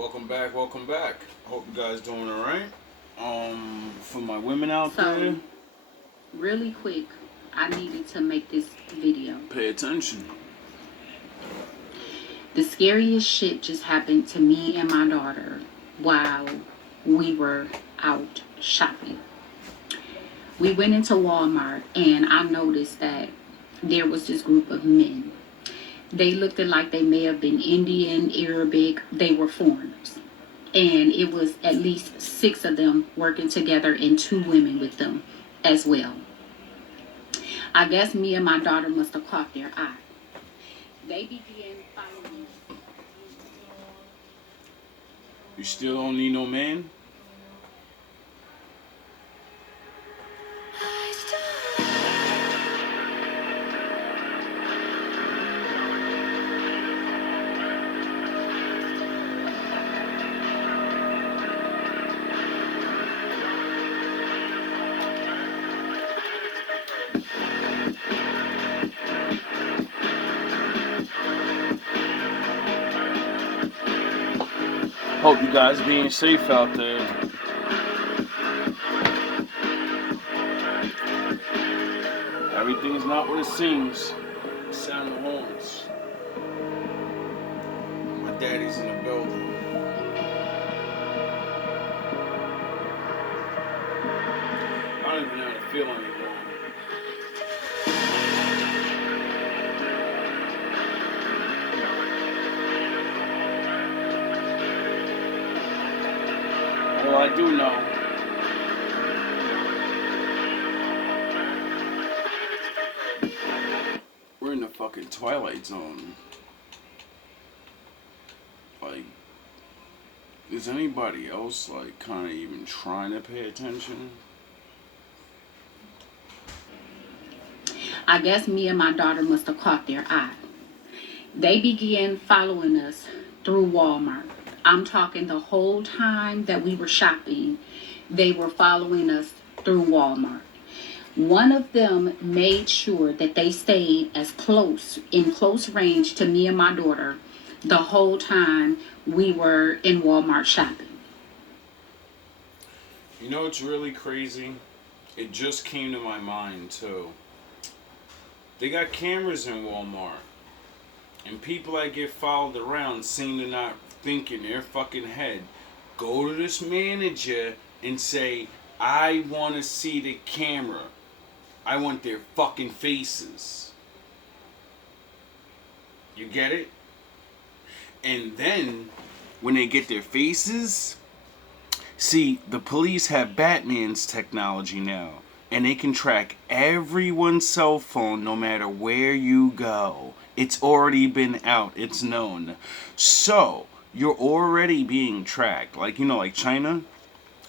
Welcome back, welcome back. Hope you guys doing alright. For my women out there, really quick, I needed to make this video. pay attention. The scariest shit just happened to me and my daughter while we were out shopping. We went into Walmart and I noticed that there was this group of men. They looked like they may have been Indian, Arabic. They were foreigners. And it was at least 6 of them working together and 2 women with them as well. I guess me and my daughter must have caught their eye. They began following. You still don't need no man? Hope you guys being safe out there. Everything's not what it seems. Sound the horns. My daddy's in the building. I don't even know how to feel anymore. Well, I do know. We're in the fucking Twilight Zone. Like, is anybody else, like, kind of even trying to pay attention? I guess me and my daughter must have caught their eye. They began following us through Walmart. I'm talking the whole time that we were shopping, they were following us through Walmart. One of them made sure that they stayed in close range to me and my daughter the whole time we were in Walmart shopping. You know what's really crazy? It just came to my mind too. They got cameras in Walmart. And people that get followed around seem to not think in their fucking head. Go to this manager and say, I want to see the camera. I want their fucking faces. You get it? And then, when they get their faces, see, the police have Batman's technology now. And they can track everyone's cell phone no matter where you go. It's already been out. It's known. So, you're already being tracked. Like, you know, like China.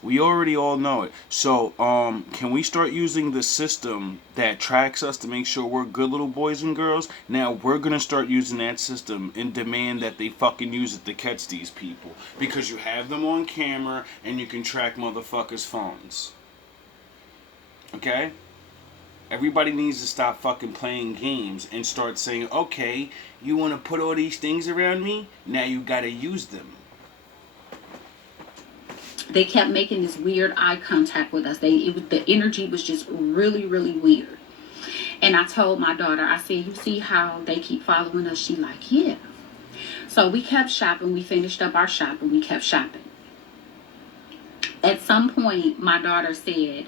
We already all know it. So, can we start using the system that tracks us to make sure we're good little boys and girls? Now, we're going to start using that system and demand that they fucking use it to catch these people. Because you have them on camera and you can track motherfuckers' phones. Okay? Everybody needs to stop fucking playing games and start saying, okay, you want to put all these things around me? Now you got to use them. They kept making this weird eye contact with us. The energy was just really, really weird. And I told my daughter, I said, you see how they keep following us? She like, yeah. So we kept shopping. We finished up our shopping. We kept shopping. At some point, my daughter said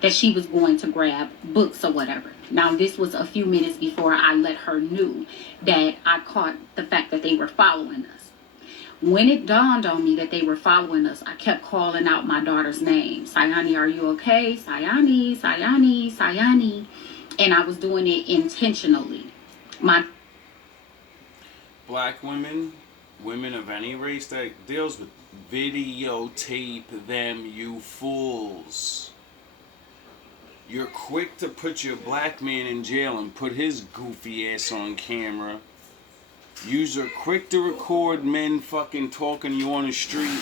that she was going to grab books or whatever. Now, this was a few minutes before I let her know that I caught the fact that they were following us. When it dawned on me that they were following us, I kept calling out my daughter's name. Sayani, are you okay? Sayani, Sayani, Sayani. And I was doing it intentionally. Black women, women of any race that deals with videotape them, you fools. You're quick to put your black man in jail and put his goofy ass on camera. You're quick to record men fucking talking to you on the street.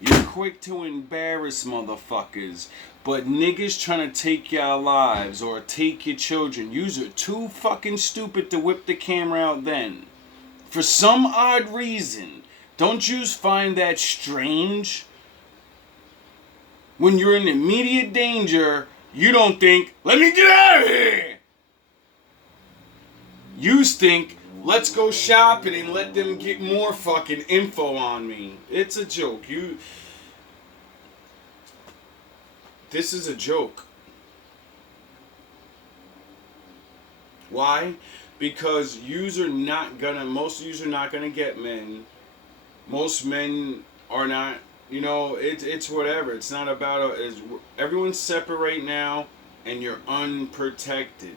You're quick to embarrass motherfuckers. But niggas trying to take your lives or take your children, you're too fucking stupid to whip the camera out then. For some odd reason, Don't you find that strange? When you're in immediate danger, you don't think, let me get out of here. You think, let's go shopping and let them get more fucking info on me. It's a joke. This is a joke. Why? Because most of yous are not gonna get men. Most men are not, it's whatever. It's not about, everyone's separate right now, and you're unprotected.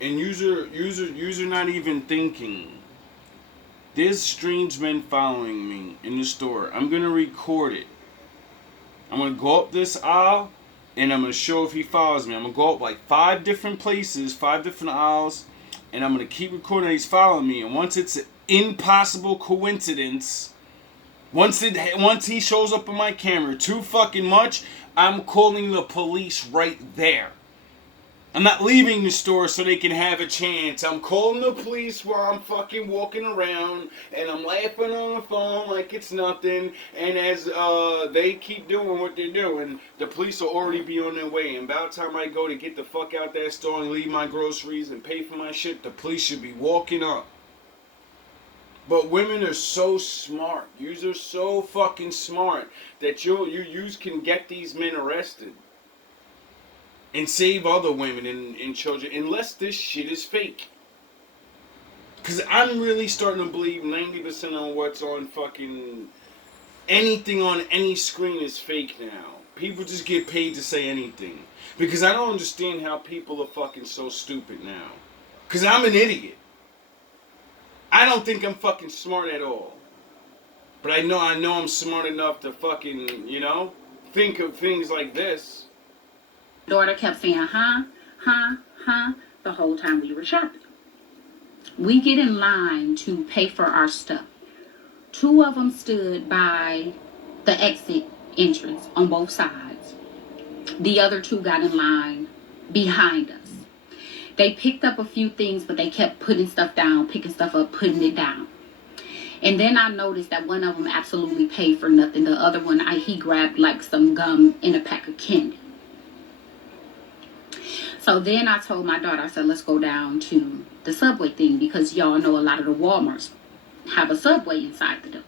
And yous are not even thinking. There's strange men following me in the store. I'm gonna record it. I'm gonna go up this aisle, and I'm gonna show if he follows me. I'm gonna go up like 5 different places, 5 different aisles, and I'm gonna keep recording that he's following me. And once it's an impossible coincidence, once he shows up on my camera too fucking much, I'm calling the police right there. I'm not leaving the store so they can have a chance. I'm calling the police while I'm fucking walking around, and I'm laughing on the phone like it's nothing. And as they keep doing what they're doing, the police will already be on their way. And by the time I go to get the fuck out that store and leave my groceries and pay for my shit, the police should be walking up. But women are so smart. Yous are so fucking smart that yous can get these men arrested. And save other women and children, unless this shit is fake. Because I'm really starting to believe 90% of what's on fucking anything on any screen is fake now. People just get paid to say anything. Because I don't understand how people are fucking so stupid now. Because I'm an idiot. I don't think I'm fucking smart at all. But I know I'm smart enough to fucking, think of things like this. Daughter kept saying, huh, the whole time we were shopping. We get in line to pay for our stuff. 2 of them stood by the exit entrance on both sides. The other 2 got in line behind us. They picked up a few things, but they kept putting stuff down, picking stuff up, putting it down. And then I noticed that one of them absolutely paid for nothing. The other one, he grabbed like some gum and a pack of candy. So then I told my daughter, I said, let's go down to the Subway thing, because y'all know a lot of the Walmarts have a Subway inside the door.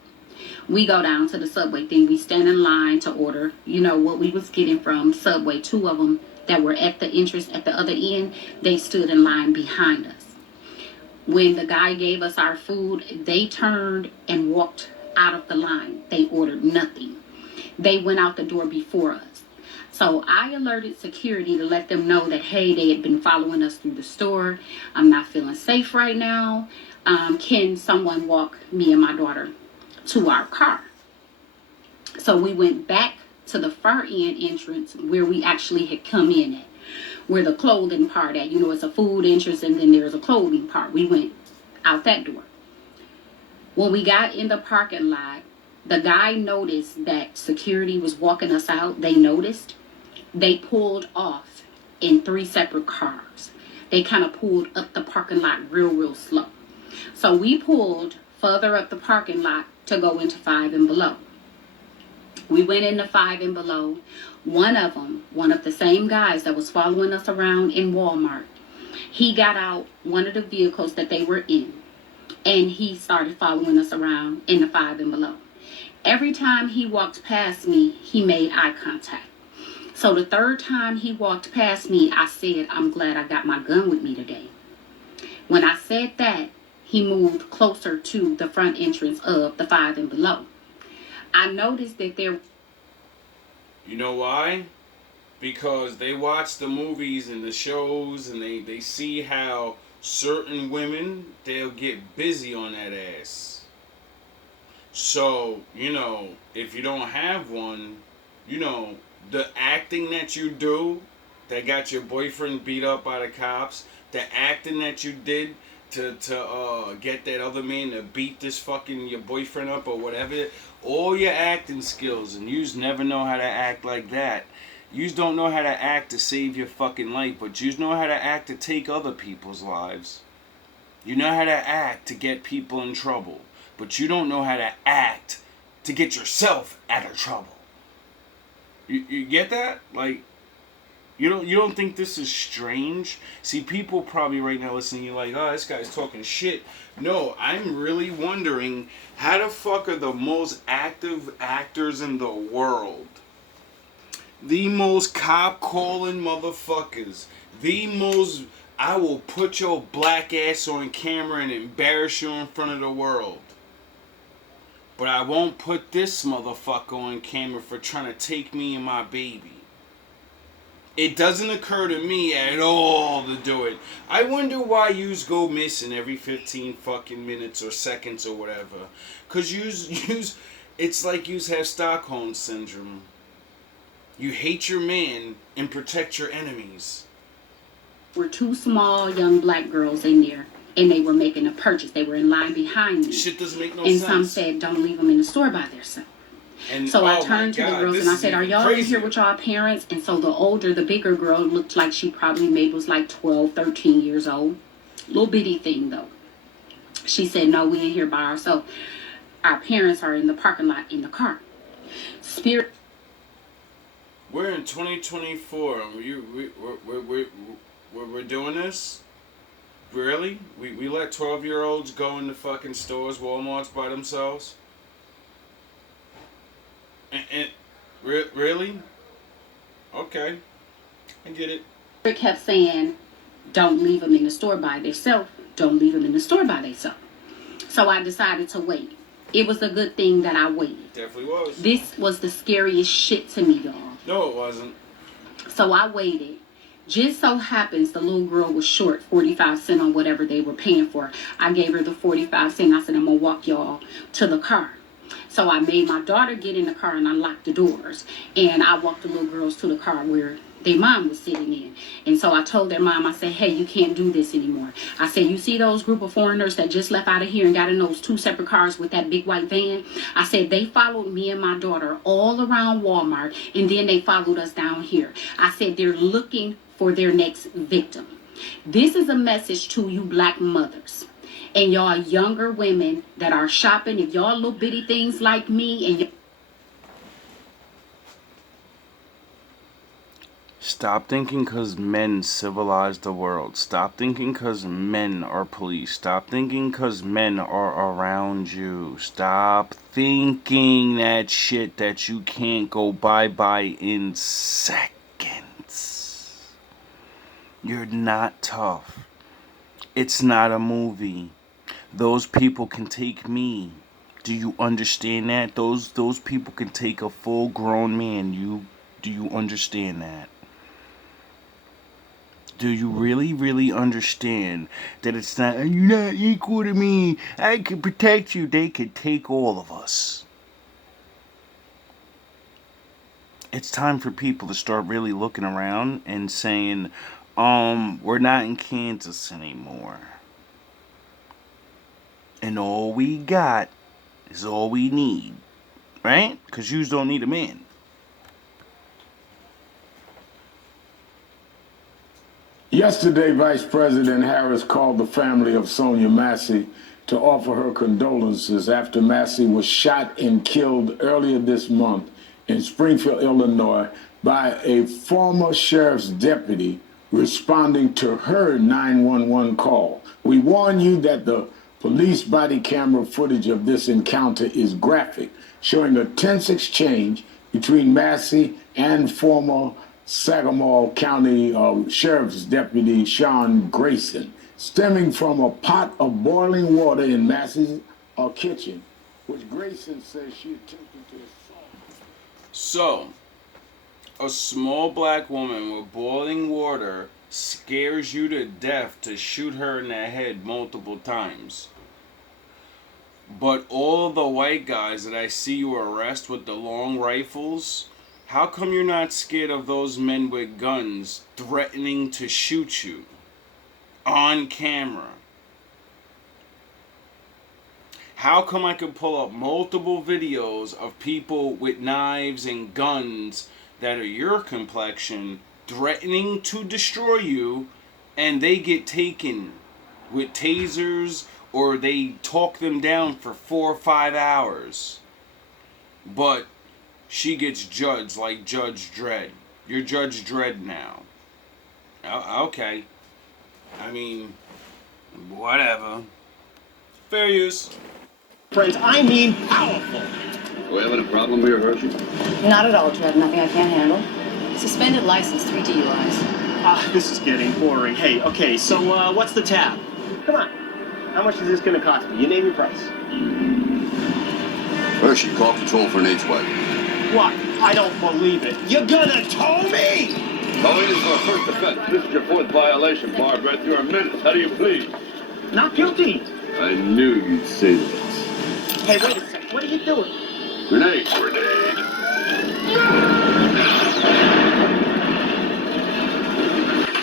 We go down to the Subway thing. We stand in line to order, what we was getting from Subway. 2 of them that were at the entrance at the other end, they stood in line behind us. When the guy gave us our food, they turned and walked out of the line. They ordered nothing. They went out the door before us. So I alerted security to let them know that, hey, they had been following us through the store. I'm not feeling safe right now. Can someone walk me and my daughter to our car? So we went back to the far end entrance where we actually had come in at, where the clothing part at. It's a food entrance and then there's a clothing part. We went out that door. When we got in the parking lot, the guy noticed that security was walking us out. They noticed. They pulled off in 3 separate cars. They kind of pulled up the parking lot real slow. So we pulled further up the parking lot to go into 5 and below. We went into 5 and below. One of the same guys that was following us around in Walmart, he got out one of the vehicles that they were in, and he started following us around in the 5 and below. Every time he walked past me, he made eye contact. So the 3rd time he walked past me, I said, I'm glad I got my gun with me today. When I said that, he moved closer to the front entrance of the 5 and below. I noticed that there... You know why? Because they watch the movies and the shows, and they see how certain women, they'll get busy on that ass. So, if you don't have one, the acting that you do that got your boyfriend beat up by the cops, the acting that you did to get that other man to beat this fucking your boyfriend up or whatever, all your acting skills, and yous never know how to act like that. Yous don't know how to act to save your fucking life, but yous know how to act to take other people's lives. You know how to act to get people in trouble. but you don't know how to act to get yourself out of trouble. You get that? Like, you don't think this is strange? See, people probably right now listening, you're like, oh, this guy's talking shit. No, I'm really wondering, how the fuck are the most active actors in the world, the most cop calling motherfuckers, the most, I will put your black ass on camera and embarrass you in front of the world, but I won't put this motherfucker on camera for trying to take me and my baby. It doesn't occur to me at all to do it. I wonder why yous go missing every 15 fucking minutes or seconds or whatever. Cause yous, it's like yous have Stockholm syndrome. You hate your man and protect your enemies. Were two small young black girls in there, and they were making a purchase. They were in line behind me. Shit doesn't make no and sense. Some said, don't leave them in the store by themselves. And, so I turned to the girls and I said, are y'all in here with y'all parents? And so the bigger girl looked like she probably maybe was like 12, 13 years old. Little bitty thing though. She said, no, we in here by ourselves. Our parents are in the parking lot in the car. Spirit. We're in 2024. We're doing this? Really? We let 12-year-olds go into fucking stores, Walmarts by themselves? And really? Okay. I get it. They kept saying, don't leave them in the store by themselves. Don't leave them in the store by themselves. So I decided to wait. It was a good thing that I waited. Definitely was. This was the scariest shit to me, y'all. No, it wasn't. So I waited. Just so happens the little girl was short 45 cents on whatever they were paying for. I gave her the 45 cents. I said, I'm going to walk y'all to the car. So I made my daughter get in the car and I locked the doors. And I walked the little girls to the car where their mom was sitting in. And so I told their mom, I said, hey, you can't do this anymore. I said, you see those group of foreigners that just left out of here and got in those two separate cars with that big white van? I said, they followed me and my daughter all around Walmart and then they followed us down here. I said, they're looking for their next victim. This is a message to you black mothers and y'all younger women that are shopping. If y'all little bitty things like me and stop thinking because men civilize the world. Stop thinking because men are police. Stop thinking because men are around you. Stop thinking that shit that you can't go bye-bye in seconds. You're not tough. It's not a movie. Those people can take me. Do you understand that? Those people can take a full-grown man. Do you understand that? Do you really, really understand that it's not, you're not equal to me, I can protect you? They could take all of us. It's time for people to start really looking around and saying, we're not in Kansas anymore. And all we got is all we need. Right? Because you don't need a man. Yesterday, Vice President Harris called the family of Sonia Massey to offer her condolences after Massey was shot and killed earlier this month in Springfield, Illinois, by a former sheriff's deputy responding to her 911 call. We warn you that the police body camera footage of this encounter is graphic, showing a tense exchange between Massey and former Sagamore County Sheriff's Deputy Sean Grayson, stemming from a pot of boiling water in Massey's kitchen, which Grayson says she attempted to assault. So, a small black woman with boiling water scares you to death to shoot her in the head multiple times. But all the white guys that I see you arrest with the long rifles, how come you're not scared of those men with guns threatening to shoot you on camera? How come I could pull up multiple videos of people with knives and guns that are your complexion threatening to destroy you, and they get taken with tasers or they talk them down for 4 or 5 hours. But she gets judged like Judge Dredd. You're Judge Dredd now. Okay. I mean, whatever. Fair use. Friends, I mean powerful. Are we having a problem here, Hershey? Not at all, Trev. Nothing I can't handle. Suspended license, 3 DUIs. This is getting boring. Hey, okay, so what's the tab? Come on. How much is this going to cost me? You name your price. Hershey, call control for an H-Wipe. What? I don't believe it. You're gonna tow me? Towing is our first offense. This is your 4th violation, Barb. Right through our minutes. How do you plead? Not guilty. I knew you'd say that. Hey, wait a second. What are you doing? Grenade.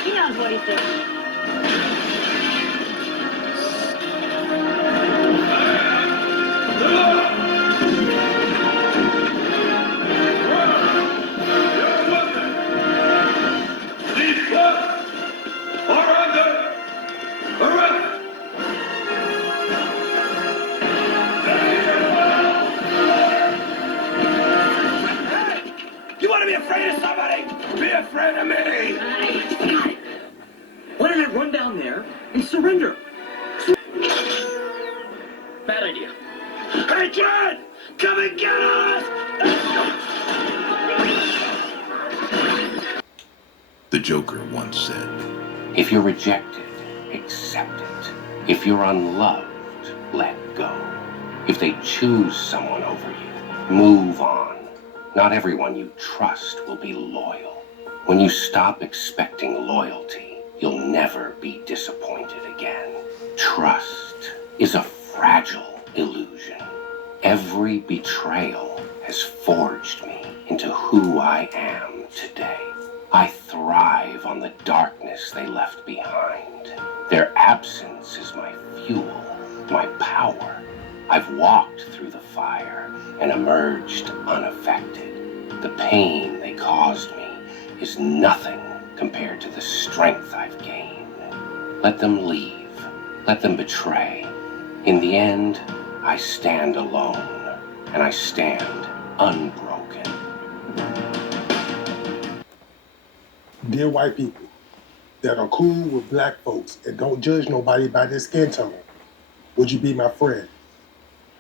He knows what he's doing. You want to be afraid of somebody? Be afraid of me! Why don't I run down there and surrender? Bad idea. Hey, Dredd! Come and get us! The Joker once said, If you're rejected, accept it. If you're unloved, let go. If they choose someone over you, move on. Not everyone you trust will be loyal. When you stop expecting loyalty, you'll never be disappointed again. Trust is a fragile illusion. Every betrayal has forged me into who I am today. I thrive on the darkness they left behind. Their absence is my fuel, my power. I've walked through the fire and emerged unaffected. The pain they caused me is nothing compared to the strength I've gained. Let them leave. Let them betray. In the end, I stand alone, and I stand unbroken. Dear white people that are cool with black folks and don't judge nobody by their skin tone, would you be my friend?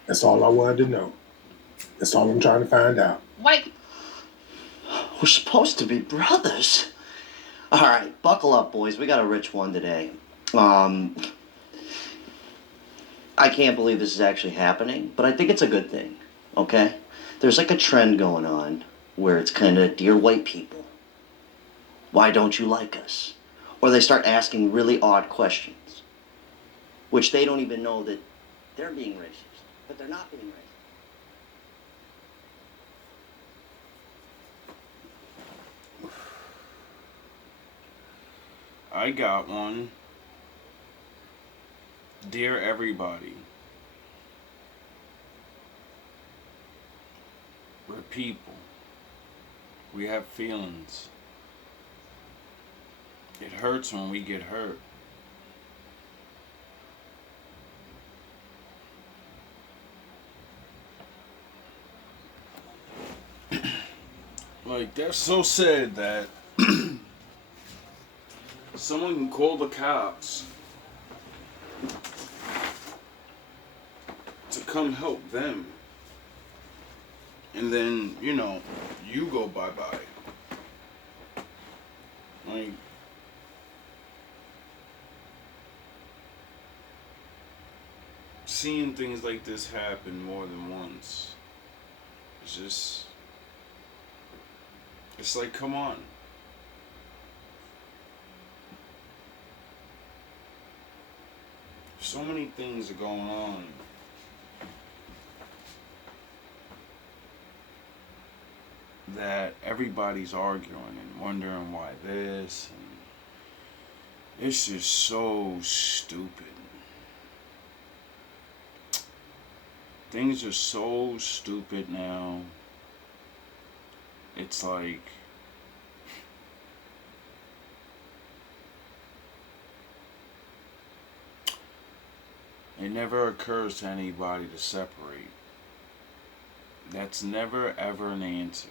That's all I wanted to know. That's all I'm trying to find out. White. We're supposed to be brothers. All right, buckle up, boys. We got a rich one today. I can't believe this is actually happening, but I think it's a good thing, okay? There's like a trend going on where it's kind of, dear white people, why don't you like us? Or they start asking really odd questions, which they don't even know that they're being racist, but they're not being racist. I got one. Dear everybody, we're people. We have feelings. It hurts when we get hurt. Like, that's so sad that someone can call the cops to come help them, and then, you know, you go bye-bye. Like, seeing things like this happen more than once, it's just, it's like, come on. So many things are going on. That everybody's arguing and wondering why this, and it's just so stupid. Things are so stupid now. It's like, It never occurs to anybody to separate. That's never ever an answer.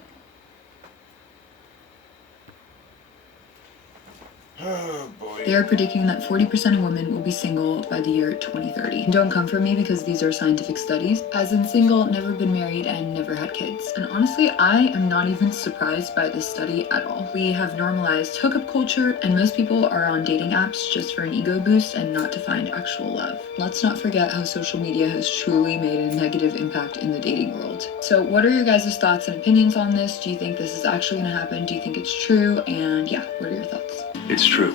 Oh boy. They are predicting that 40% of women will be single by the year 2030. Don't come for me because these are scientific studies. As in single, never been married, and never had kids. And honestly, I am not even surprised by this study at all. We have normalized hookup culture, and most people are on dating apps just for an ego boost and not to find actual love. Let's not forget how social media has truly made a negative impact in the dating world. So what are your guys' thoughts and opinions on this? Do you think this is actually going to happen? Do you think it's true? And yeah, what are your thoughts? It's true.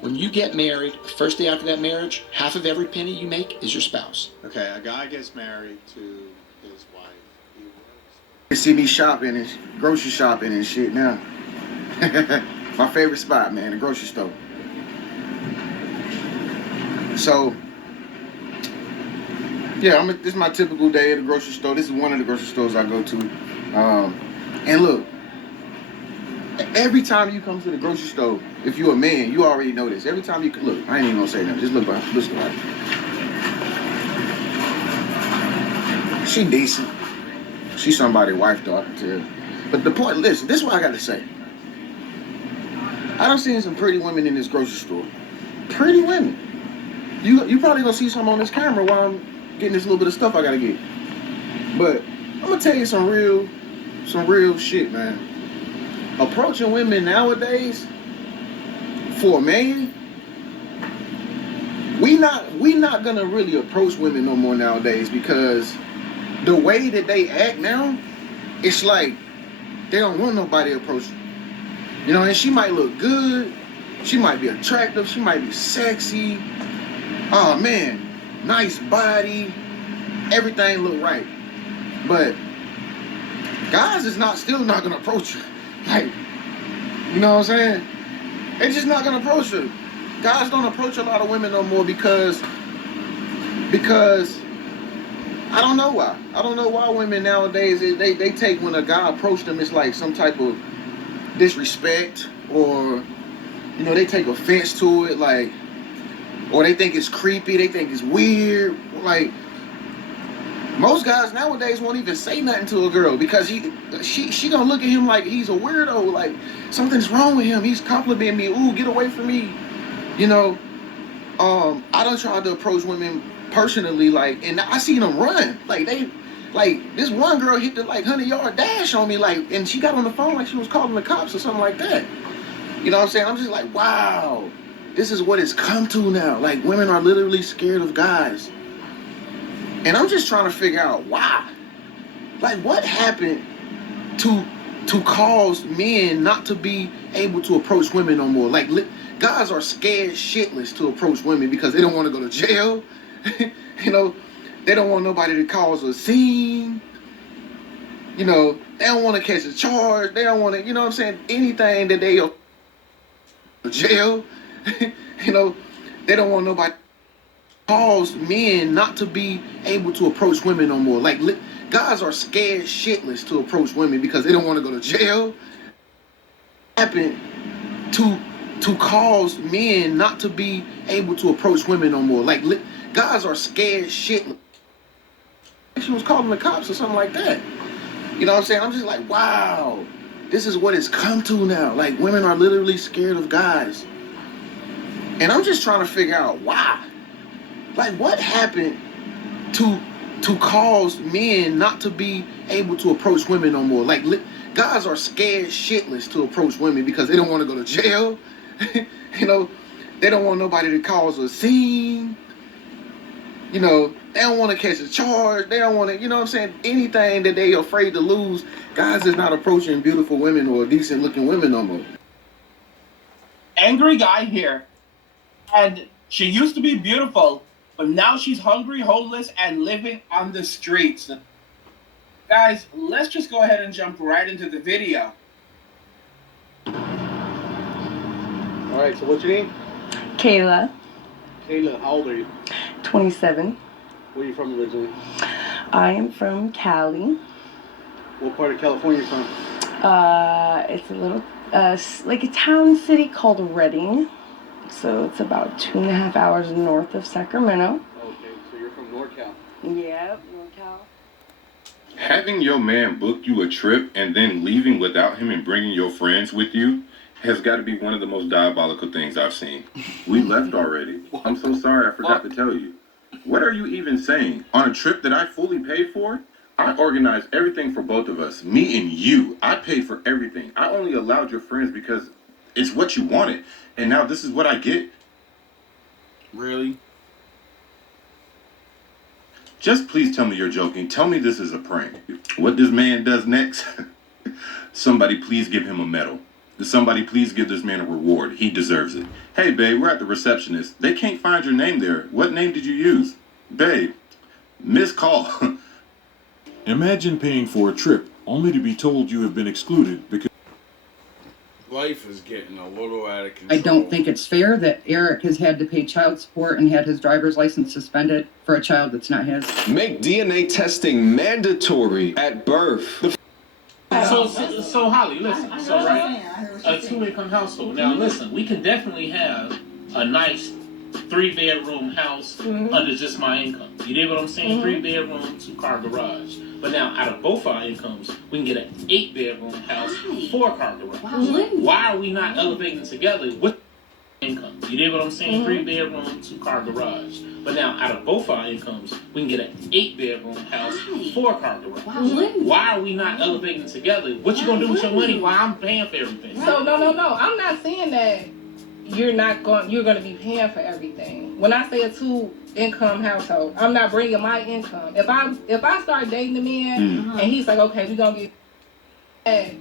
When you get married, the first day after that marriage, half of every penny you make is your spouse. Okay, a guy gets married to his wife. He works. You see me shopping and grocery shopping and shit now. My favorite spot, man, the grocery store. So, yeah, this is my typical day at the grocery store. This is one of the grocery stores I go to. And look, every time you come to the grocery store, if you're a man, you already know this. Every time you look, I ain't even gonna say nothing. Just look behind. Listen to her. She decent. She's somebody's wife, though, I can tell. But the point, listen, this is what I got to say. I done seen some pretty women in this grocery store. Pretty women. You probably gonna see some on this camera while I'm getting this little bit of stuff I gotta get. But I'm gonna tell you some real shit, man. Approaching women nowadays, for a man, we not gonna really approach women no more nowadays, because the way that they act now, it's like they don't want nobody to approach them. You know, and she might look good, she might be attractive, she might be sexy. Oh man, nice body, everything look right. But guys is still not gonna approach her. Like, you know what I'm saying? They're just not gonna approach her. Guys don't approach a lot of women no more because I don't know why. I don't know why women nowadays, they take when a guy approached them, it's like some type of disrespect, or, you know, they take offense to it, like, or they think it's creepy, they think it's weird. Like, most guys nowadays won't even say nothing to a girl because she gonna look at him like he's a weirdo, like something's wrong with him. He's complimenting me. Ooh, get away from me. You know, I done tried to approach women personally, like, and I seen them run. Like this one girl hit the 100-yard dash on me, like, and she got on the phone like she was calling the cops or something like that. You know what I'm saying? I'm just like, wow, this is what it's come to now. Like, women are literally scared of guys. And I'm just trying to figure out why. Like, what happened to cause men not to be able to approach women no more? Like, guys are scared shitless to approach women because they don't want to go to jail. You know, they don't want nobody to cause a scene. You know, they don't want to catch a charge. They don't want to, you know what I'm saying, anything that they jail. You know, they don't want nobody cause men not to be able to approach women no more. Like, guys are scared shitless to approach women because they don't want to go to jail. Happened to cause men not to be able to approach women no more. Like, guys are scared shitless. She was calling the cops or something like that. You know what I'm saying? I'm just like, wow, this is what it's come to now. Like, women are literally scared of guys. And I'm just trying to figure out why. Like, what happened to cause men not to be able to approach women no more? Like, guys are scared shitless to approach women because they don't want to go to jail. You know, they don't want nobody to cause a scene. You know, they don't want to catch a charge. They don't want to, you know what I'm saying, anything that they afraid to lose. Guys is not approaching beautiful women or decent looking women no more. Angry guy here. And she used to be beautiful, but now she's hungry, homeless, and living on the streets. Guys, let's just go ahead and jump right into the video. All right, so what's your name? Kayla, Kayla, how old are you? 27. Where are you from originally? I am from Cali. What part of California are you from? It's a little, like a town city called Redding. So it's about 2.5 hours north of Sacramento. Okay, so you're from NorCal. Yep, NorCal. Having your man book you a trip and then leaving without him and bringing your friends with you has got to be one of the most diabolical things I've seen. We left already. I'm so sorry I forgot to tell you. What are you even saying? On a trip that I fully paid for? I organized everything for both of us, me and you. I paid for everything. I only allowed your friends because it's what you wanted. And now this is what I get? Really? Just please tell me you're joking. Tell me this is a prank. What this man does next? Somebody please give him a medal. Somebody please give this man a reward. He deserves it. Hey, babe, we're at the receptionist. They can't find your name there. What name did you use? Babe, missed call. Imagine paying for a trip only to be told you have been excluded because Life is getting a little out of control. I don't think it's fair that Eric has had to pay child support and had his driver's license suspended for a child that's not his. Make DNA testing mandatory at birth. So Holly, listen. So right, a 2-income household. Now listen, we can definitely have a nice 3-bedroom house under just my income. You dig what I'm saying? 3-bedroom, 2-car garage. But now, out of both our incomes, we can get an 8-bedroom house, 4-car garage. Why are we not elevating together with income? You dig what I'm saying? 3-bedroom, 2-car garage. But now, out of both our incomes, we can get an 8-bedroom house, 4-car garage. Why are we not elevating together? What you gonna do with your money while I'm paying for everything? So no. I'm not saying that you're gonna be paying for everything. When I say a 2-income household, I'm not bringing my income. If I start dating a man and he's like, okay, we're gonna get,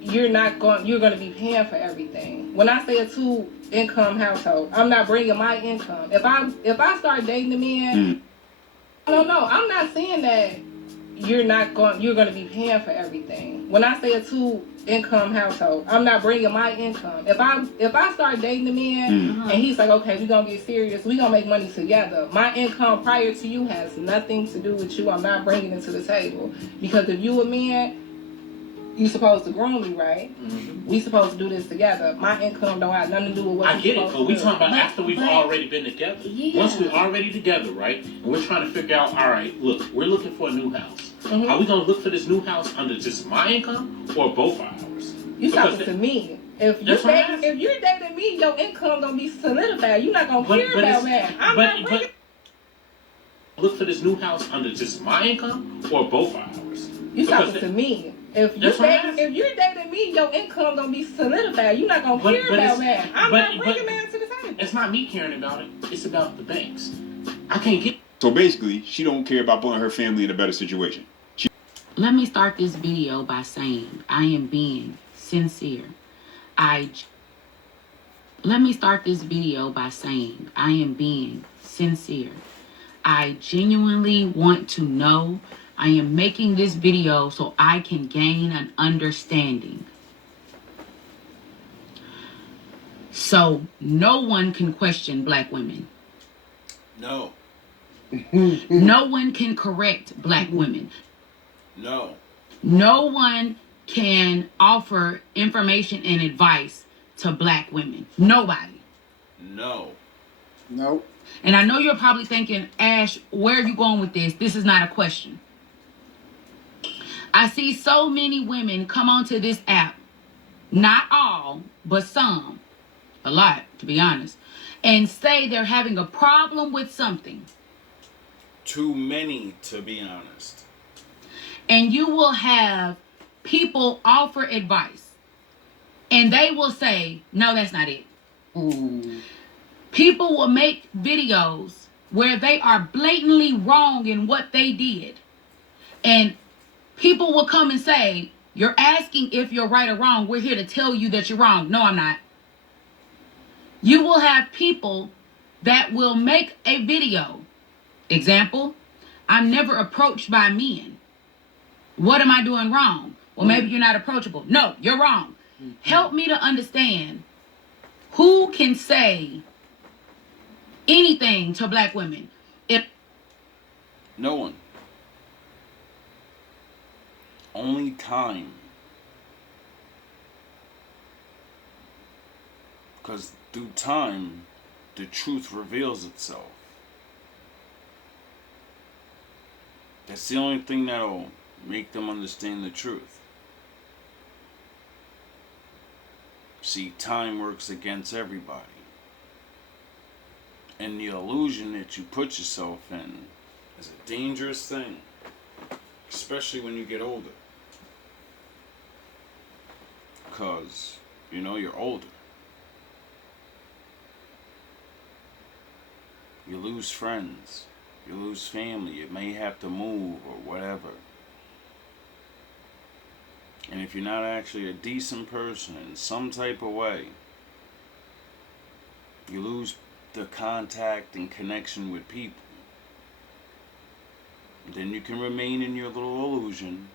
you're gonna be paying for everything. When I say a 2-income household, I'm not bringing my income. If I start dating a man, no, I'm not saying that you're gonna be paying for everything. When I say a 2-income household, I'm not bringing my income. If I start dating a man and he's like, okay, we're gonna get serious, we're gonna make money together, my income prior to you has nothing to do with you. I'm not bringing it to the table. Because if you a man, you supposed to groom me, right? We supposed to do this together. My income don't have nothing to do with what I get it, but we talking about after we've already been together. Yeah. Once we're already together, right? And we're trying to figure out, all right, look, we're looking for a new house. Are we gonna look for this new house under just my income or both ours? You talking to me. If you're dating me, your income gonna be solidified. You're not gonna care about that. I'm not bringing. Look for this new house under just my income or both ours? You talking to me. If you're dating me, your income gonna be solidified. You're not gonna care about that. I'm not bringing that to the table. It's not me caring about it. It's about the banks. I can't get. So basically, she don't care about putting her family in a better situation. Let me start this video by saying I am being sincere. Let me start this video by saying I am being sincere. I genuinely want to know. I am making this video so I can gain an understanding. So no one can question black women. No. No one can correct black women. No. No one can offer information and advice to black women. Nobody. No. Nope. And I know you're probably thinking, Ash, where are you going with this? This is not a question. I see so many women come onto this app, not all, but some, a lot, to be honest, and say they're having a problem with something. Too many, to be honest. And you will have people offer advice, and they will say, no, that's not it. People will make videos where they are blatantly wrong in what they did. And people will come and say, you're asking if you're right or wrong. We're here to tell you that you're wrong. No, I'm not. You will have people that will make a video. Example, I'm never approached by men. What am I doing wrong? Well, maybe you're not approachable. No, you're wrong. Help me to understand who can say anything to black women. No one. Only time. Because through time, the truth reveals itself. That's the only thing that'll make them understand the truth. See, time works against everybody. And the illusion that you put yourself in is a dangerous thing. Especially when you get older. Because, you know, you're older. You lose friends. You lose family. You may have to move or whatever. And if you're not actually a decent person in some type of way, you lose the contact and connection with people. Then you can remain in your little illusion.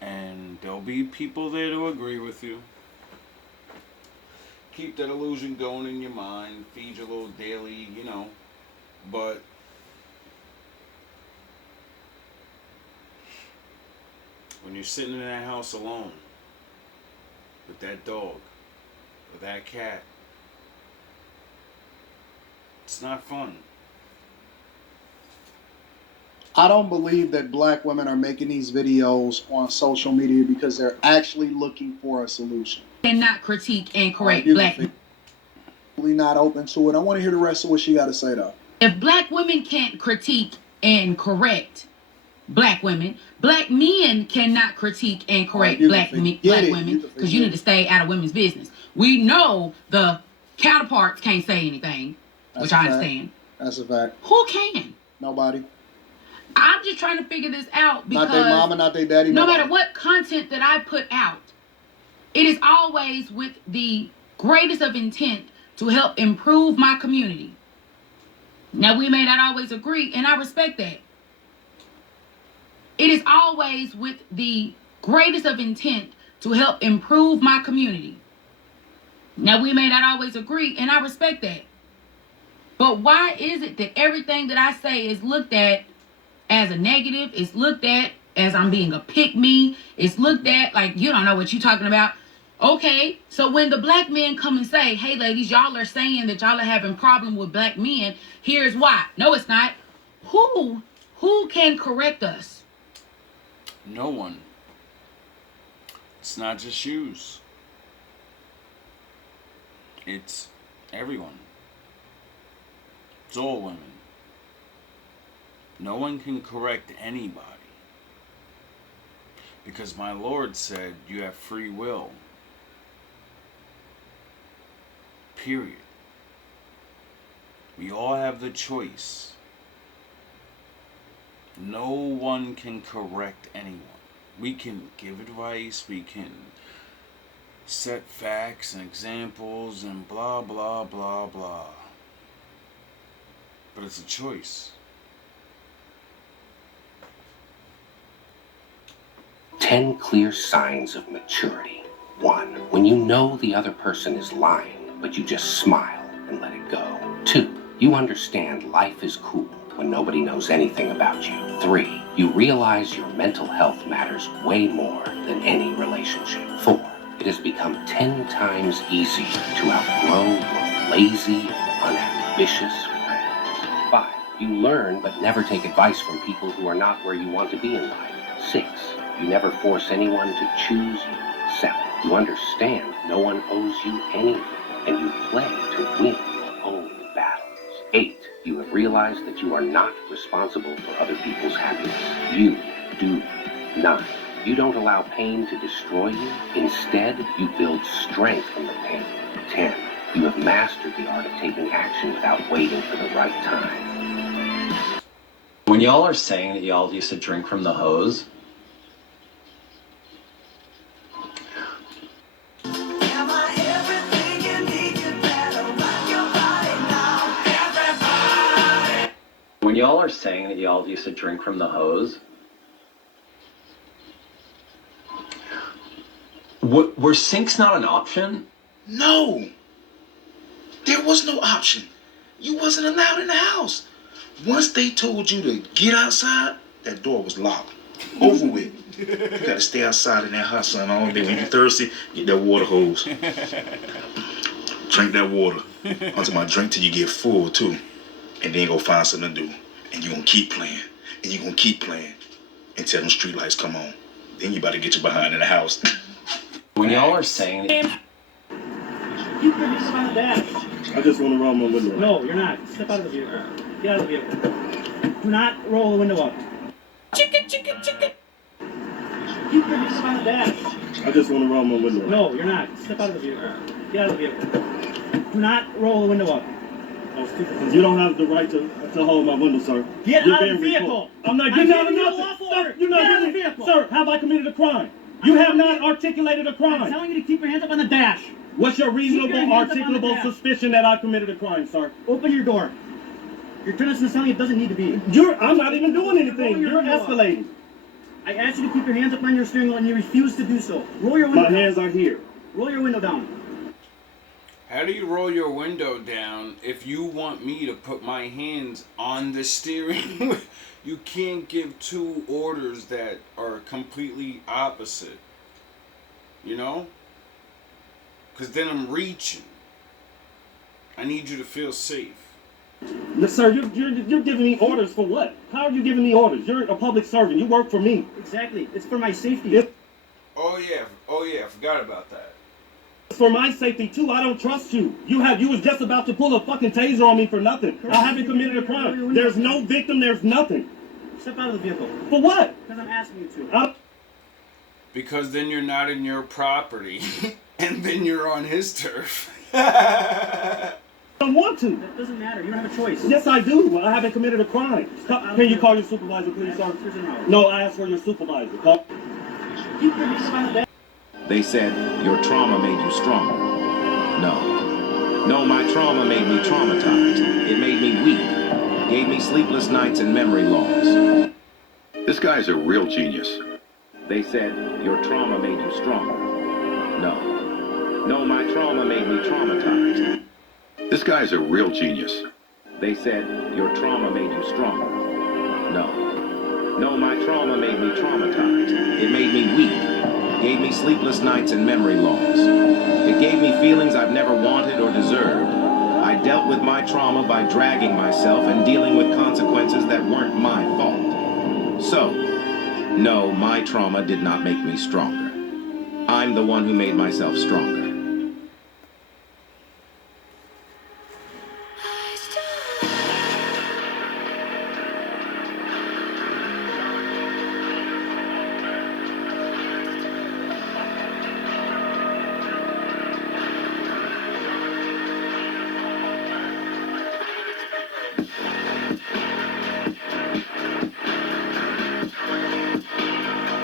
And there'll be people there to agree with you. Keep that illusion going in your mind. Feed your little daily, you know. But when you're sitting in that house alone with that dog or that cat, it's not fun. I don't believe that black women are making these videos on social media because they're actually looking for a solution. Cannot critique and correct black men. Not open to it. I want to hear the rest of what she got to say though. If black women can't critique and correct black women, black men cannot critique and correct black women because you need to stay out of women's business. We know the counterparts can't say anything, which I understand. That's a fact. Who can? Nobody. I'm just trying to figure this out because not their mama, not their daddy. No matter what content that I put out, it is always with the greatest of intent to help improve my community. Now, we may not always agree, and I respect that. It is always with the greatest of intent to help improve my community. Now, we may not always agree, and I respect that. But why is it that everything that I say is looked at as a negative? It's looked at as I'm being a pick-me. It's looked at like you don't know what you're talking about. Okay, so when the black men come and say, hey, ladies, y'all are saying that y'all are having problem with black men, here's why. No, it's not. Who can correct us? No one. It's not just yous. It's everyone. It's all women. No one can correct anybody. Because my Lord said you have free will. Period. We all have the choice. No one can correct anyone. We can give advice, we can set facts and examples and blah, blah, blah, blah. But it's a choice. 10 clear signs of maturity. 1. When you know the other person is lying, but you just smile and let it go. 2. You understand life is cool when nobody knows anything about you. 3. You realize your mental health matters way more than any relationship. 4. It has become 10 times easier to outgrow your lazy, unambitious friends. 5. You learn but never take advice from people who are not where you want to be in life. 6. You never force anyone to choose you. 7. You understand no one owes you anything, and you play to win your own battles. 8. You have realized that you are not responsible for other people's happiness. You do. 9. You don't allow pain to destroy you. Instead, you build strength from the pain. 10. You have mastered the art of taking action without waiting for the right time. When y'all are saying that y'all used to drink from the hose, when y'all are saying that y'all used to drink from the hose, were sinks not an option? No. There was no option. You wasn't allowed in the house. Once they told you to get outside, that door was locked. Over with. You gotta stay outside in that hot sun all day. When you're thirsty, get that water hose. Drink that water. Until my drink till you get full too. And then go find something to do. And you're gonna keep playing. And you're gonna keep playing until them street lights come on. Then you about to get your behind in the house. When y'all are saying that. Keep your hands on the dash. I just want to roll my window up. No, you're not. Step out of the vehicle. Get out of the vehicle. Do not roll the window up. Chicken. Keep your hands on the dash. I just want to roll my window up. No, you're not. Step out of the vehicle. Get out of the vehicle. Do not roll the window up. You don't have the right to hold my window, sir. Get out of the vehicle. I'm not giving you enough order. You're not giving the vehicle. Sir, have I committed a crime? You have not articulated a crime. I'm telling you to keep your hands up on the dash. What's your reasonable, articulable suspicion that I committed a crime, sir? Open your door. You're turning this into something it doesn't need to be. I'm not even doing anything. You're escalating. I asked you to keep your hands up on your steering wheel and you refused to do so. Roll your window down. My hands are here. Roll your window down. How do you roll your window down if you want me to put my hands on the steering wheel? You can't give two orders that are completely opposite. You know? Because then I'm reaching. I need you to feel safe. Sir, you're giving me orders for what? How are you giving me orders? You're a public servant. You work for me. Exactly. It's for my safety. Oh yeah, I forgot about that. For my safety too, I don't trust you. You was just about to pull a fucking taser on me for nothing. I haven't committed a crime. There's no victim, there's nothing. Step out of the vehicle. For what? Because I'm asking you to. Because then you're not in your property, and then you're on his turf. I don't want to. That doesn't matter. You don't have a choice. Yes, I do. I haven't committed a crime. Can you call your supervisor, please, sir? No, I asked for your supervisor. Call. Keep your hands on the dash. They said, your trauma made you stronger. No, my trauma made me traumatized. It made me weak. Gave me sleepless nights and memory loss. This guy's a real genius. They said, your trauma made you stronger. No, my trauma made me traumatized. This guy's a real genius. They said, your trauma made you stronger. No, my trauma made me traumatized. It made me weak. Gave me sleepless nights and memory loss. It gave me feelings I've never wanted or deserved. I dealt with my trauma by dragging myself and dealing with consequences that weren't my fault. So, no, my trauma did not make me stronger. I'm the one who made myself stronger.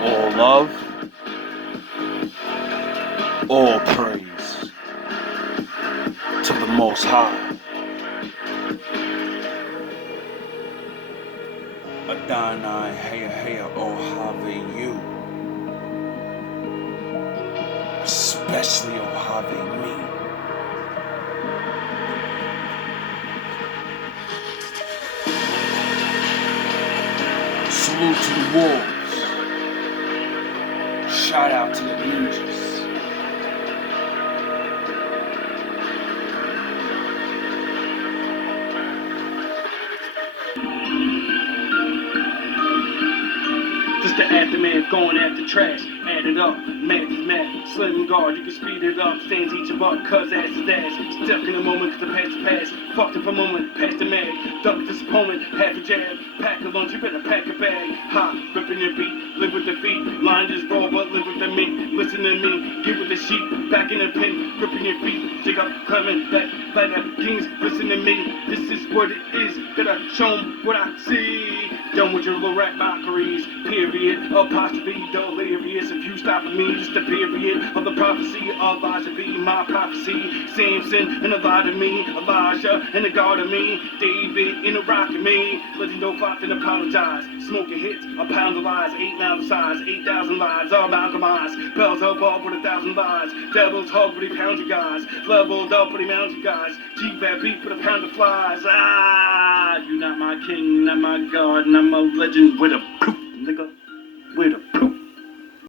All love, all praise to the Most High. Adonai, Heya, Ohave you. Especially Ohave me. Salute to the wolves. Shout out to the ninjas. Just the aftermath, going after trash. Add it up, math is math. Slim guard, you can speed it up. Stands each of us, cuz ass is ass. Stuck in the moment, cause the past is past. Fucked up a moment, past the mag. Duck disappointment, half a jab. Pack a lunch, you better pack a bag. Ha, ripping your beat, live with the feet. Line just raw, but live with the meat. Listen to me, get with the sheep. Back in the pen, gripping your feet. Dig up, climbing back, by the kings. Listen to me, this is what it is. Gotta show 'em what I see. Done with your little rap mockeries, period. Apostrophe, delirious. If you stop at me, just a period of the prophecy. Elijah be my prophecy. Samson and a lot of me. Elijah and a God of me. David in a rock of me. Letting no fuck and apologize. Smoking hits, a pound of lies. 8 mountain size, 8,000 lives. All amalgamized. Bells up all with 1,000 lies. Devil's hug, but he pounds you guys. Leveled up, but he mounts you guys. G-Fat beat, but a pound of flies. Ah, you not my king, not my God, not my legend with a